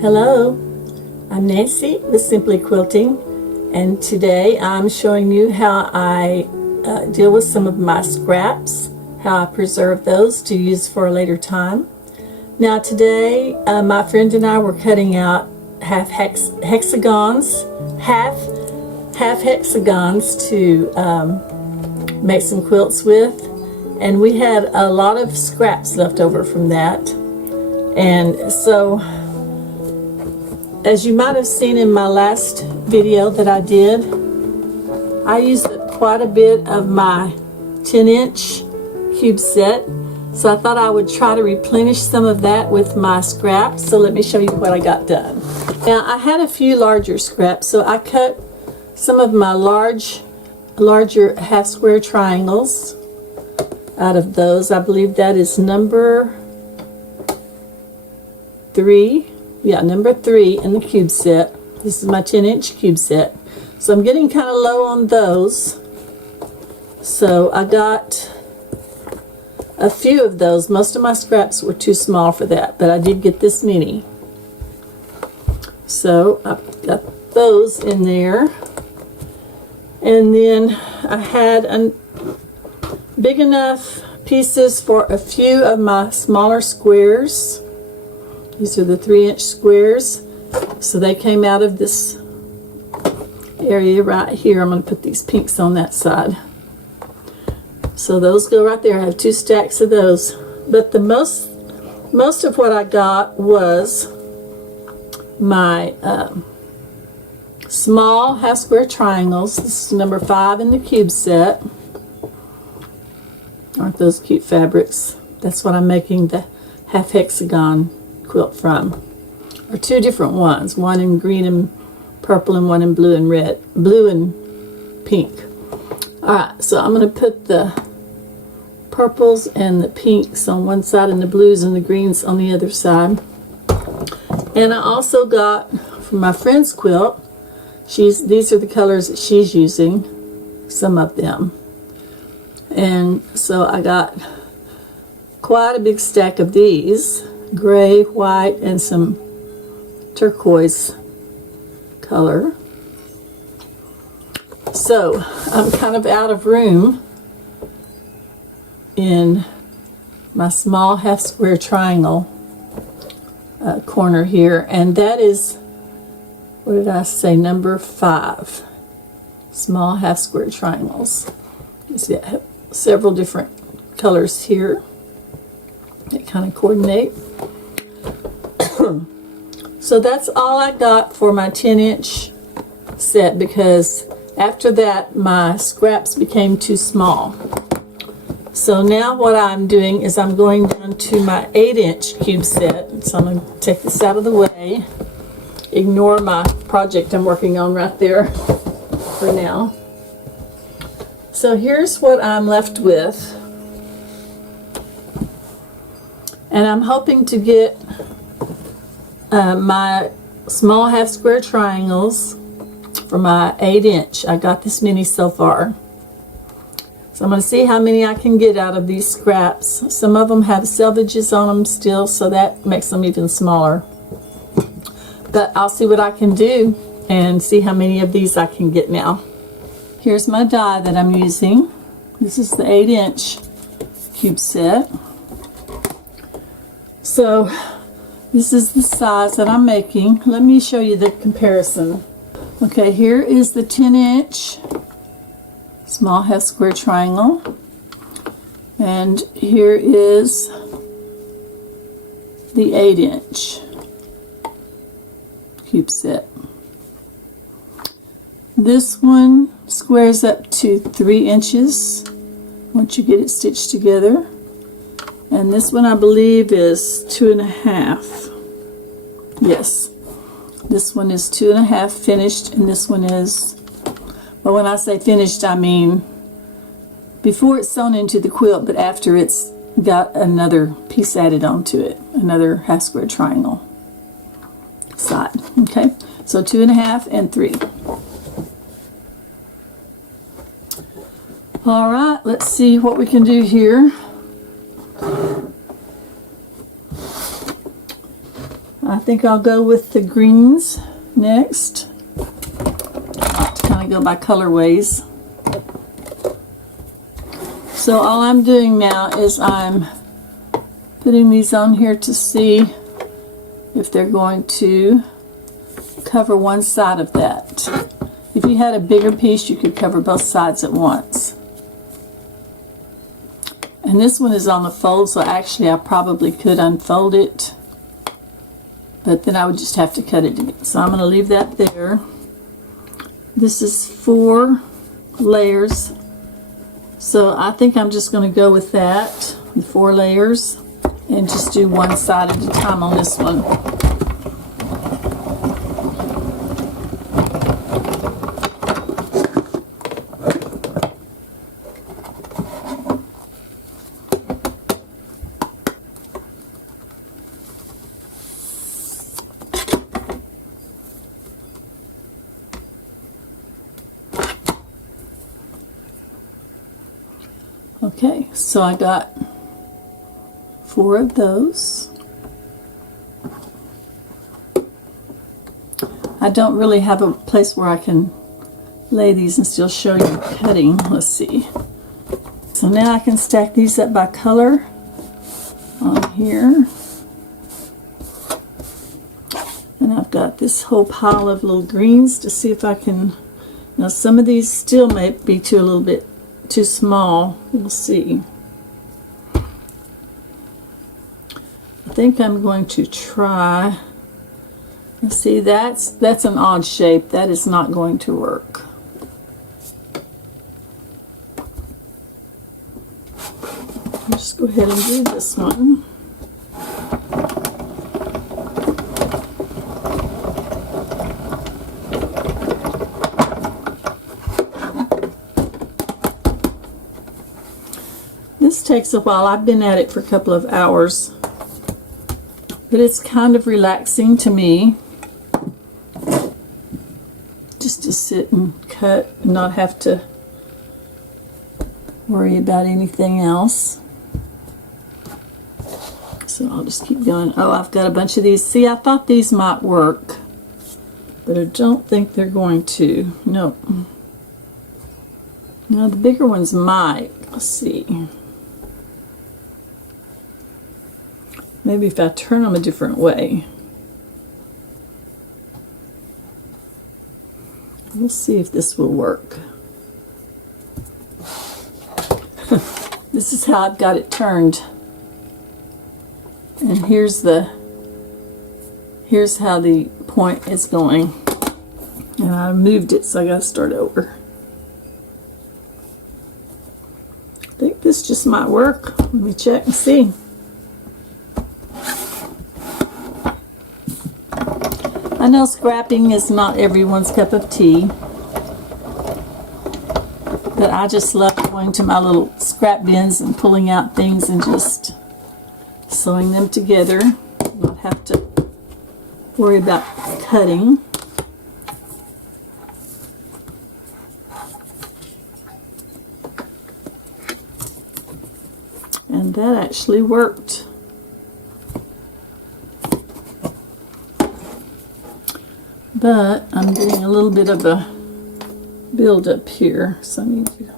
Hello, I'm Nancy with Simply Quilting, and today I'm showing you how I deal with some of my scraps, how I preserve those to use for a later time. Now today my friend and I were cutting out half hexagons to make some quilts with, and we had a lot of scraps left over from that. And so, as you might have seen in my last video that I did, I used quite a bit of my 10-inch cube set, so I thought I would try to replenish some of that with my scraps. So let me show you what I got done. Now I had a few larger scraps, so I cut some of my larger half square triangles out of those. I believe that is number 3. Yeah, number 3 in the cube set. This is my 10-inch cube set. So I'm getting kind of low on those. So I got a few of those. Most of my scraps were too small for that, but I did get this many. So I've got those in there. And then I had big enough pieces for a few of my smaller squares. These are the 3-inch squares. So they came out of this area right here. I'm going to put these pinks on that side. So those go right there. I have 2 stacks of those. But the most of what I got was my small half square triangles. This is number 5 in the cube set. Aren't those cute fabrics? That's what I'm making the half hexagon quilt from. Or 2 different ones, one in green and purple and one in blue and pink. Alright, so I'm going to put the purples and the pinks on one side and the blues and the greens on the other side. And I also got from my friend's quilt, these are the colors that she's using, some of them. And so I got quite a big stack of these, gray, white, and some turquoise color. So I'm kind of out of room in my small half square triangle corner here, and that is, what did I say, number 5. Small half square triangles. You see I have several different colors here that kind of coordinate. So that's all I got for my 10-inch set, because after that my scraps became too small. So now what I'm doing is I'm going down to my 8-inch cube set. So I'm going to take this out of the way. Ignore my project I'm working on right there for now. So here's what I'm left with. And I'm hoping to get my small half square triangles for my 8-inch. I got this many so far. So I'm going to see how many I can get out of these scraps. Some of them have selvages on them still, so that makes them even smaller. But I'll see what I can do and see how many of these I can get now. Here's my die that I'm using. This is the 8-inch cube set. So this is the size that I'm making. Let me show you the comparison. Okay, here is the 10-inch small half square triangle, and here is the 8-inch cube set. This one squares up to 3 inches once you get it stitched together, and this one I believe is 2.5. Yes, this one is 2.5 finished, and this one is, but when I say finished, I mean before it's sewn into the quilt, but after it's got another piece added onto it, another half square triangle side. Okay, so 2.5 and 3. All right, let's see what we can do here. I think I'll go with the greens next. To kind of go by colorways. So all I'm doing now is I'm putting these on here to see if they're going to cover one side of that. If you had a bigger piece, you could cover both sides at once. And this one is on the fold, so actually I probably could unfold it, but then I would just have to cut it again. So I'm going to leave that there. This is 4 layers, so I think I'm just going to go with that, the 4 layers, and just do one side at a time on this one. Okay, so I got 4 of those. I don't really have a place where I can lay these and still show you cutting. Let's see. So now I can stack these up by color on here. And I've got this whole pile of little greens to see if I can. Now some of these still may be a little bit too small. We'll see. I think I'm going to try. See, that's an odd shape. That is not going to work. I'll just go ahead and do this one. This takes a while. I've been at it for a couple of hours, but it's kind of relaxing to me just to sit and cut and not have to worry about anything else. So I'll just keep going. Oh, I've got a bunch of these. See, I thought these might work, but I don't think they're going to. Nope. Now the bigger ones might. Let's see. Maybe if I turn them a different way. We'll see if this will work. This is how I've got it turned. And here's how the point is going. And I moved it, so I gotta start over. I think this just might work. Let me check and see. I know scrapping is not everyone's cup of tea, but I just love going to my little scrap bins and pulling out things and just sewing them together. Not have to worry about cutting. And that actually worked. But I'm getting a little bit of a build up here, so I need to.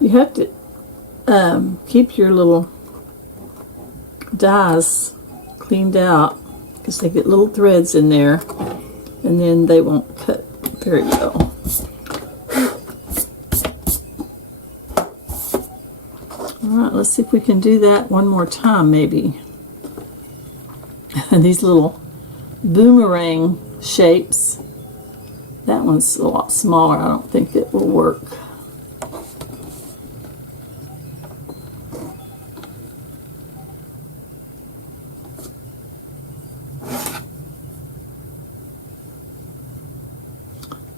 You have to keep your little dies cleaned out because they get little threads in there, and then they won't cut very well. All right, let's see if we can do that one more time, maybe. These little boomerang shapes. That one's a lot smaller. I don't think it will work.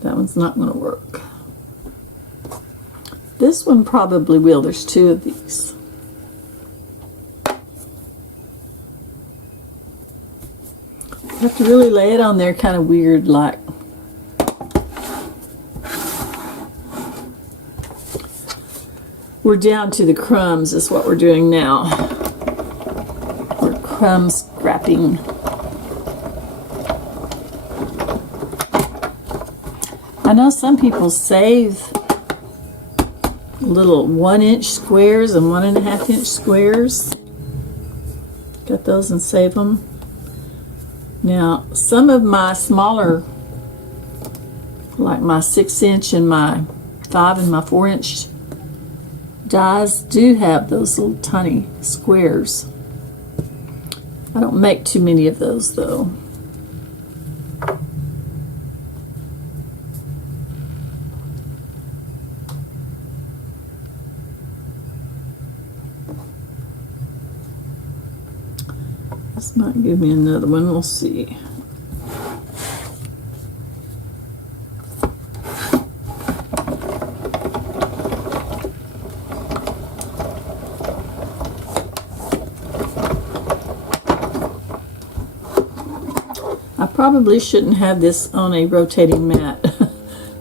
That one's not going to work. This one probably will. There's 2 of these. You have to really lay it on there kind of weird like. We're down to the crumbs is what we're doing now. We're crumb scrapping. I know some people save little 1-inch squares and 1.5-inch squares. Cut those and save them. Now, some of my smaller, like my 6-inch and my 5 and my 4-inch dies, do have those little tiny squares. I don't make too many of those though. This might give me another one, we'll see. I probably shouldn't have this on a rotating mat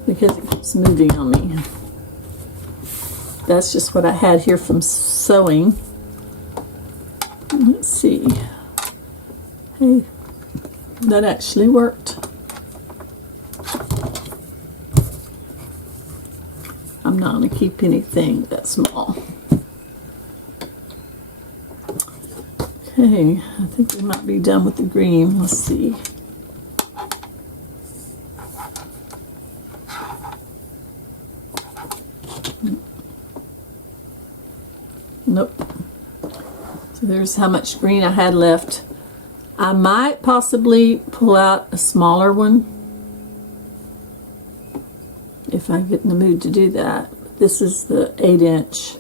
because it keeps moving on me. That's just what I had here from sewing. Let's see. Hey, that actually worked. I'm not going to keep anything that small. Okay, I think we might be done with the green. Let's see. Nope. So there's how much green I had left. I might possibly pull out a smaller one if I get in the mood to do that. This is the 8-inch.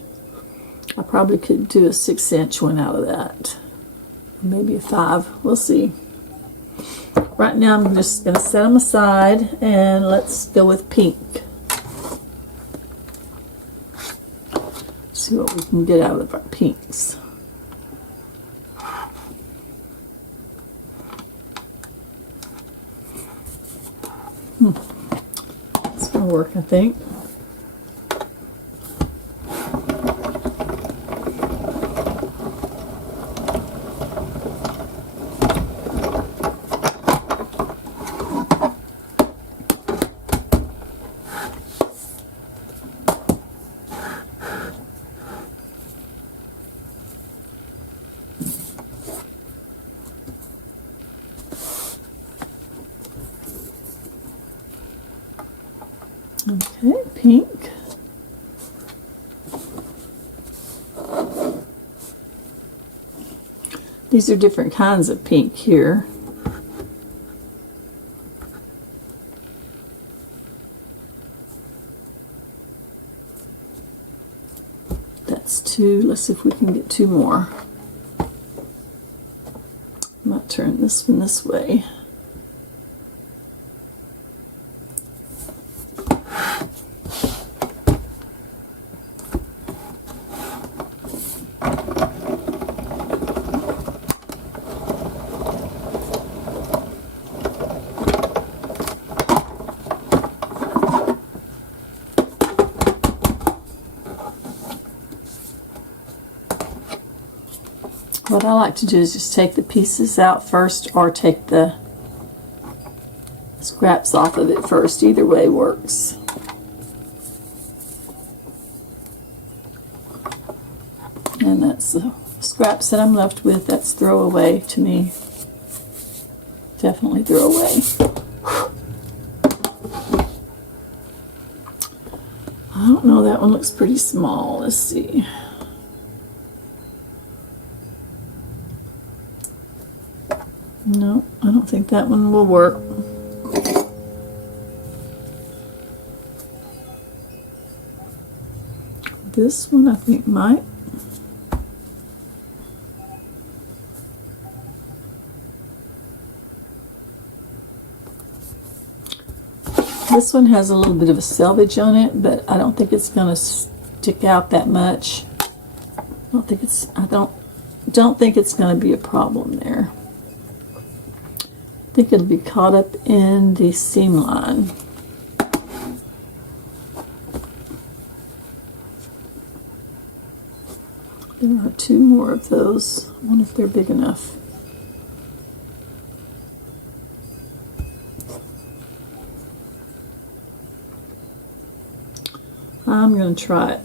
I probably could do a 6-inch one out of that. Maybe a 5. We'll see. Right now I'm just going to set them aside and let's go with pink. See what we can get out of our pinks. It's going to work, I think. Okay, pink. These are different kinds of pink here. That's 2. Let's see if we can get 2 more. I might turn this one this way. What I like to do is just take the pieces out first or take the scraps off of it first. Either way works. And that's the scraps that I'm left with. That's throwaway to me. Definitely throwaway. I don't know, that one looks pretty small. Let's see. No, I don't think that one will work. This one I think might. This one has a little bit of a selvage on it, but I don't think it's going to stick out that much. I don't think it's going to be a problem there. I think it'll be caught up in the seam line. There are 2 more of those. I wonder if they're big enough. I'm going to try it.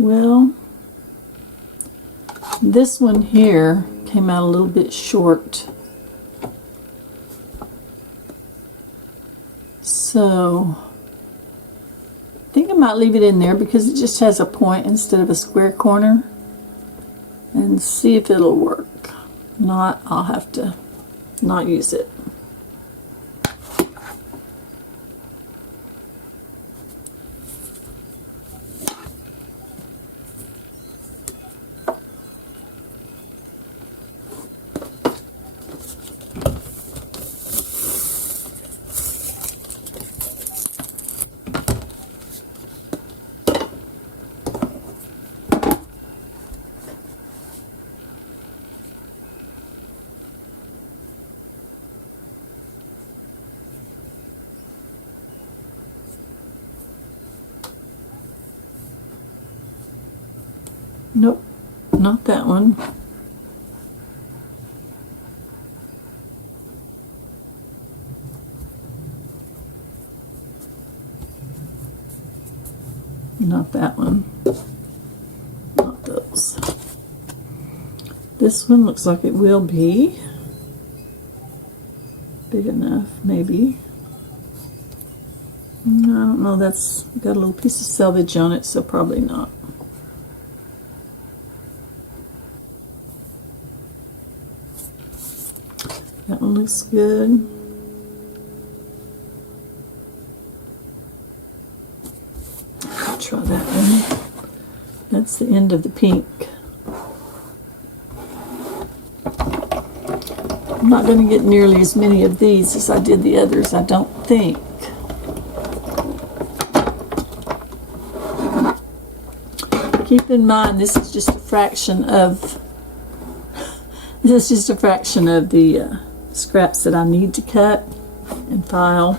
Well, this one here came out a little bit short. So I think I might leave it in there because it just has a point instead of a square corner, and see if it'll work. If not, I'll have to not use it. Nope, not that one. Not that one. Not those. This one looks like it will be big enough, maybe. I don't know, that's got a little piece of selvage on it, so probably not. That one looks good. I'll try that one. That's the end of the pink. I'm not going to get nearly as many of these as I did the others, I don't think. Keep in mind, this is just a fraction of the scraps that I need to cut and file.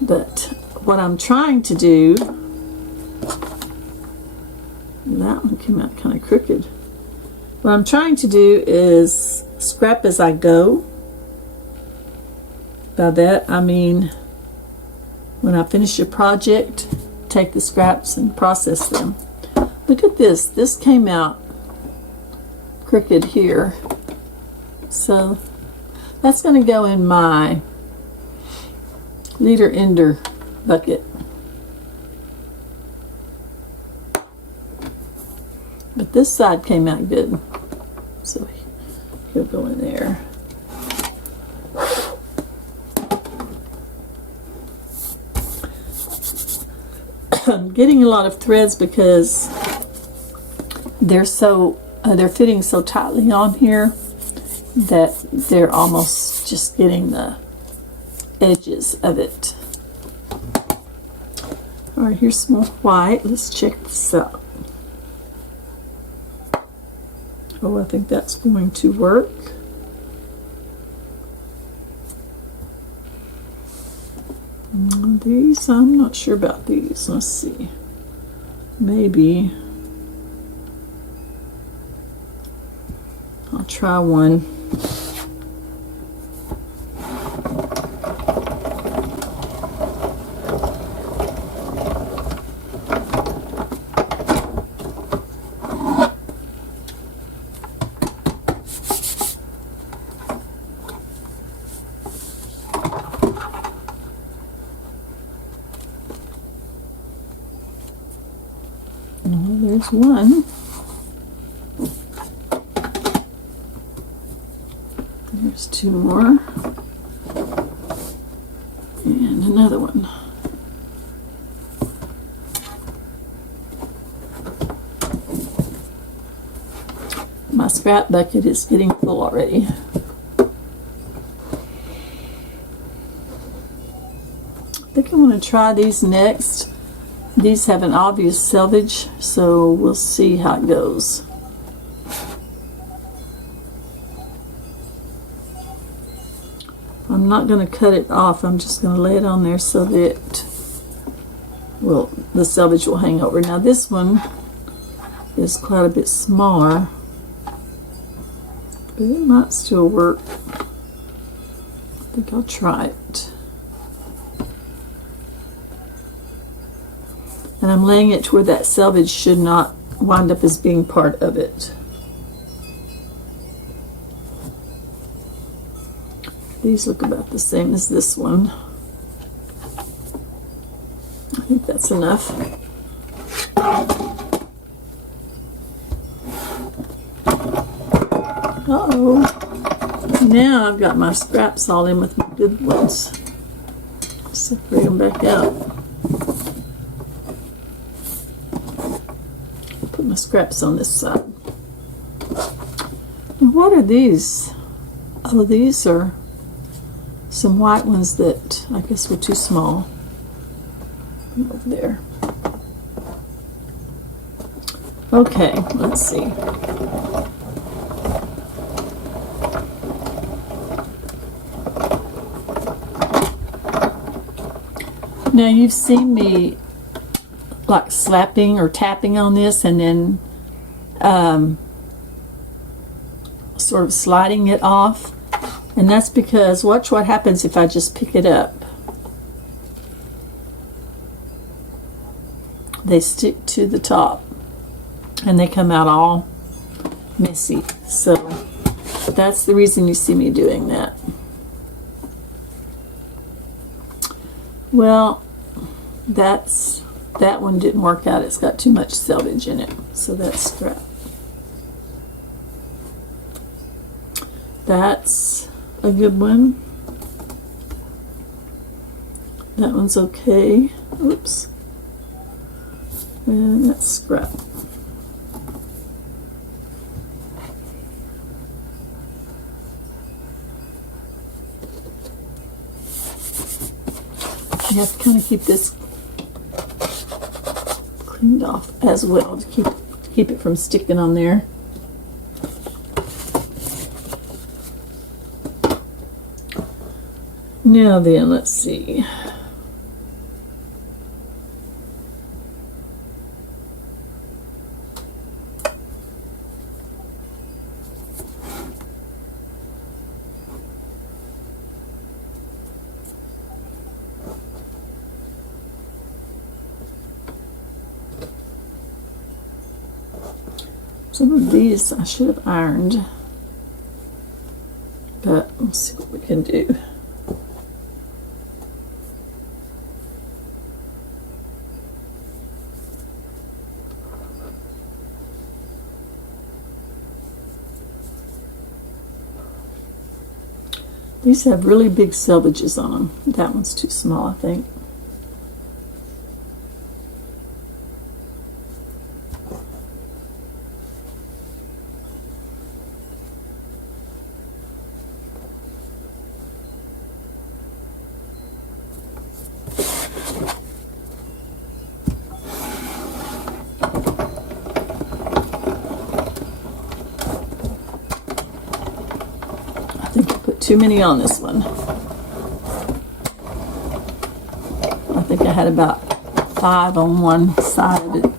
But what I'm trying to do, that one came out kind of crooked. What I'm trying to do is scrap as I go. By that I mean when I finish a project, take the scraps and process them. Look at this. This came out crooked here. So that's going to go in my leader ender bucket. But this side came out good. So he'll go in there. I'm getting a lot of threads because they're fitting so tightly on here that they're almost just getting the edges of it. All right, here's some more white. Let's check this out. Oh, I think that's going to work. These, I'm not sure about these. Let's see. Maybe I'll try one. There's one. There's two more. And another one. My scrap bucket is getting full already. think I want to try these next. These have an obvious selvage, so we'll see how it goes. I'm not going to cut it off. I'm just going to lay it on there so that the selvage will hang over. Now this one is quite a bit smaller, but it might still work. I think I'll try it. And I'm laying it to where that selvage should not wind up as being part of it. These look about the same as this one. I think that's enough. Uh-oh. Now I've got my scraps all in with my good ones. Separate them back out. Put my scraps on this side. Now what are these? Oh, these are some white ones that I guess were too small. Over there. Okay, let's see. Now you've seen me like slapping or tapping on this and then sort of sliding it off, and that's because watch what happens if I just pick it up. They stick to the top and they come out all messy. So that's the reason you see me doing that. Well, that one didn't work out. It's got too much selvage in it, so that's scrap. That's a good one. That one's okay. Oops. And that's scrap. You have to kind of keep this cleaned off as well to keep it from sticking on there. Now then, let's see. Some of these I should have ironed, but let's see what we can do. These have really big selvages on them. That one's too small, I think. Too many on this one. I think I had about 5 on one side of it.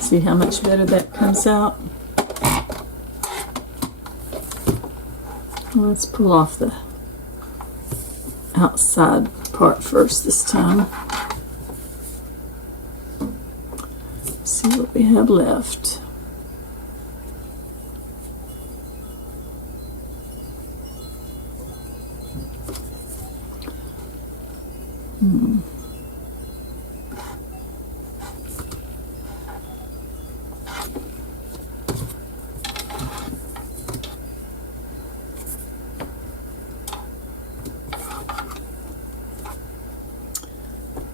See how much better that comes out. Let's pull off the outside part first this time. See what we have left.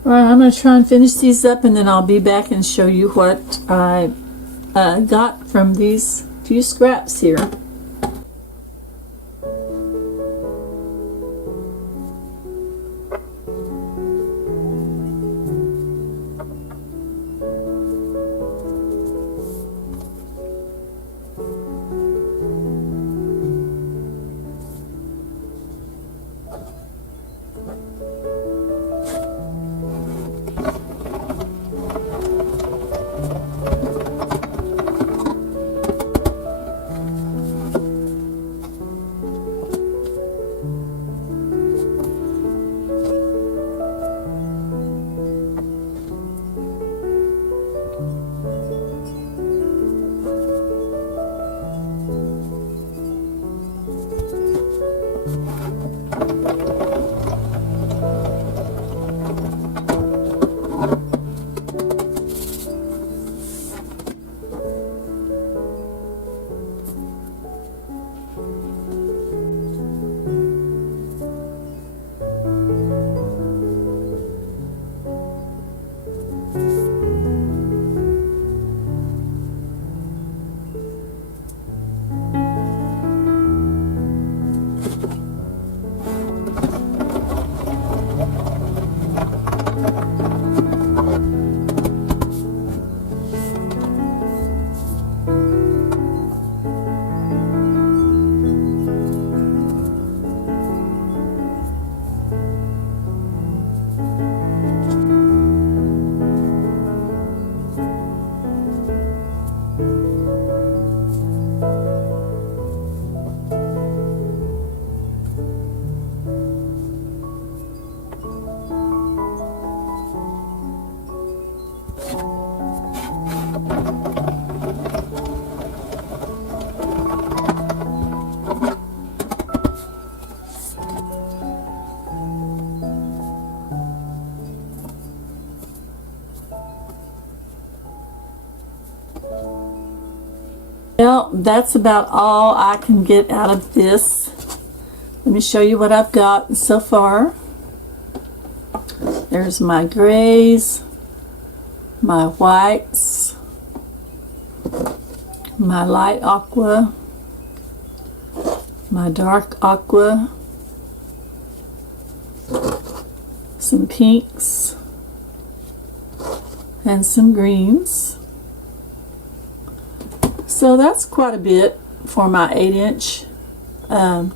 Alright, I'm going to try and finish these up, and then I'll be back and show you what I got from these few scraps here. Well, that's about all I can get out of this. Let me show you what I've got so far. There's my grays, my whites, my light aqua, my dark aqua, some pinks, and some greens. So that's quite a bit for my 8-inch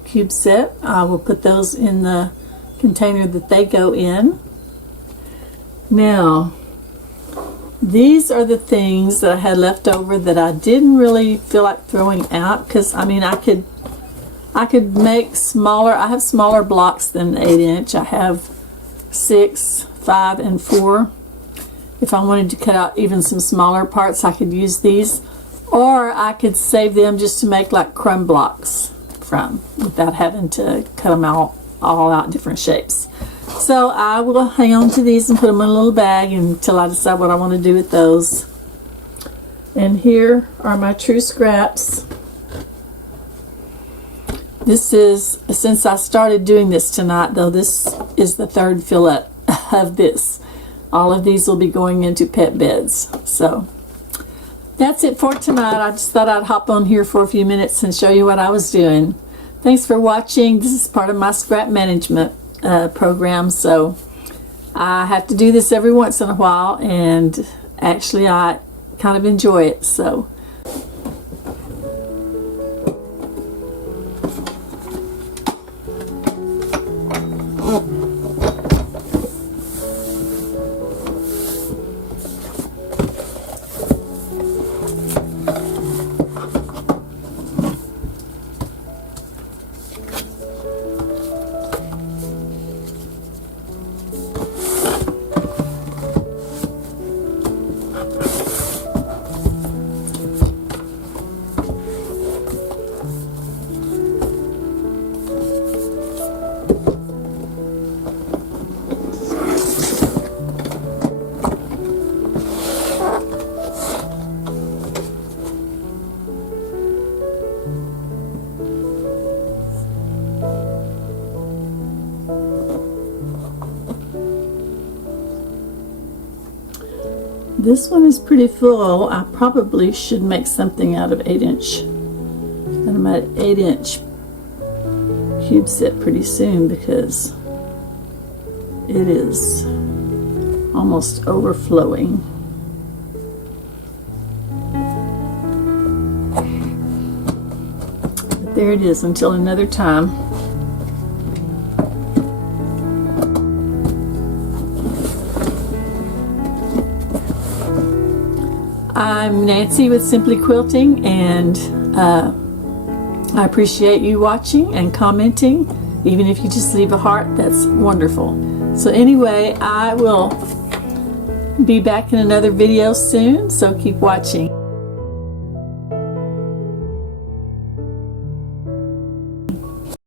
cube set. I will put those in the container that they go in. Now, these are the things that I had left over that I didn't really feel like throwing out, because I mean I could make smaller. I have smaller blocks than 8-inch. I have 6, 5, and 4. If I wanted to cut out even some smaller parts, I could use these. Or I could save them just to make like crumb blocks from, without having to cut them all out different shapes. So I will hang on to these and put them in a little bag until I decide what I want to do with those. And here are my true scraps. This is, since I started doing this tonight though, this is the 3rd fillet of this. All of these will be going into pet beds. So that's it for tonight. I just thought I'd hop on here for a few minutes and show you what I was doing. Thanks for watching. This is part of my scrap management program, so I have to do this every once in a while, and actually I kind of enjoy it. So this one is pretty full. I probably should make something out of 8-inch. And I'm at 8-inch cube set pretty soon because it is almost overflowing. But there it is until another time. I'm Nancy with Simply Quilting, and I appreciate you watching and commenting. Even if you just leave a heart, that's wonderful. So anyway, I will be back in another video soon, so keep watching.